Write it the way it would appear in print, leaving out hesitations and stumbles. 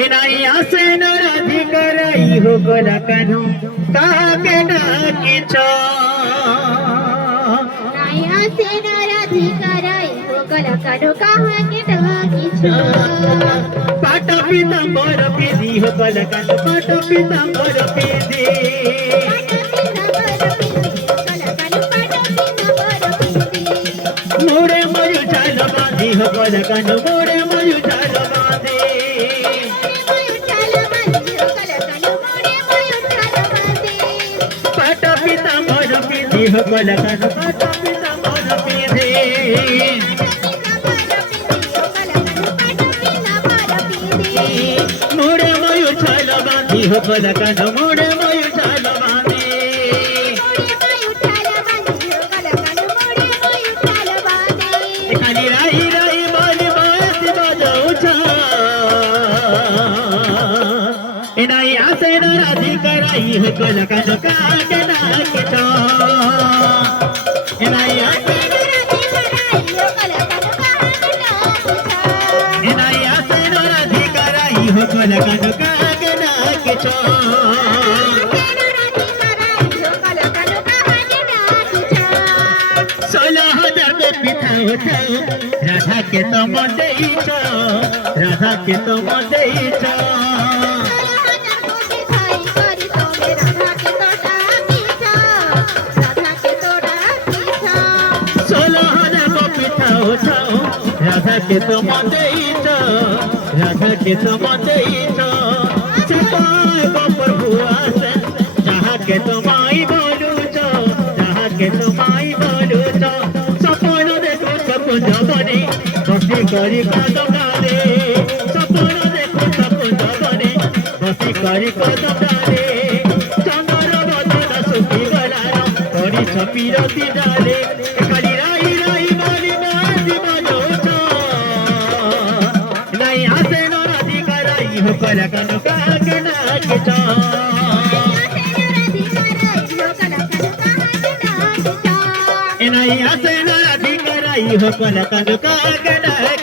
এনাই আসে না রাধিকারাই হোগলা কেন কাকে ডাকিছ নাই আসে না রাধিকারাই হোগলা কেন কাকে ডাকিছ পাট পীতাম্বর পিধি হোগলা কেন পাট পীতাম্বর পিধি মোড়ে ময়ূর চাল বাঁধি হোগলা কেন মোড়ে ময়ূর চাল বাঁধি পাট পীতাম্বর পিধি হোগলা কেন পাট পীতাম্বর পিধি মোড়ে ময়ূর চাল বাঁধি হোগলা কেন মোড়ে ময়ূর চাল বাঁধি এখানে রাই রাই বলে বাঁশি বাজাউছ এনাই আসে না রাধিকারাই হোগলা কেন কাকে ডাকিছ এনাই আসে এনাই আসে না রাধিকারাই হোগলা কেন কাকে ডাকিছ 16,000 পিঠা উঠাও রাধা কে তম দেইছ রাধা কে তম দেইছ 16,000 পিঠা উঠাও রাধা কে তম দেইছ রাধা কে তম দেইছ চিপায় প্রভু আসে যাহা কে তোমায় বলুছ যাহা কে তোমায় বলুছ সপন দেখো সপন বনে বসি করি কদমে সপন দেখো সপন বনে বসি করি কদমে চন্দন বদন সুখী গলার করি সপিরতি ডালে খালি রাই রাই বলি বাজি বাজোছ নাই আসে না রাধিকারাই হোগলা কেন কাকে ডাকিছ এনাই আসে না রাধিকারাই হোগলা কেন কাকে ডাকিছ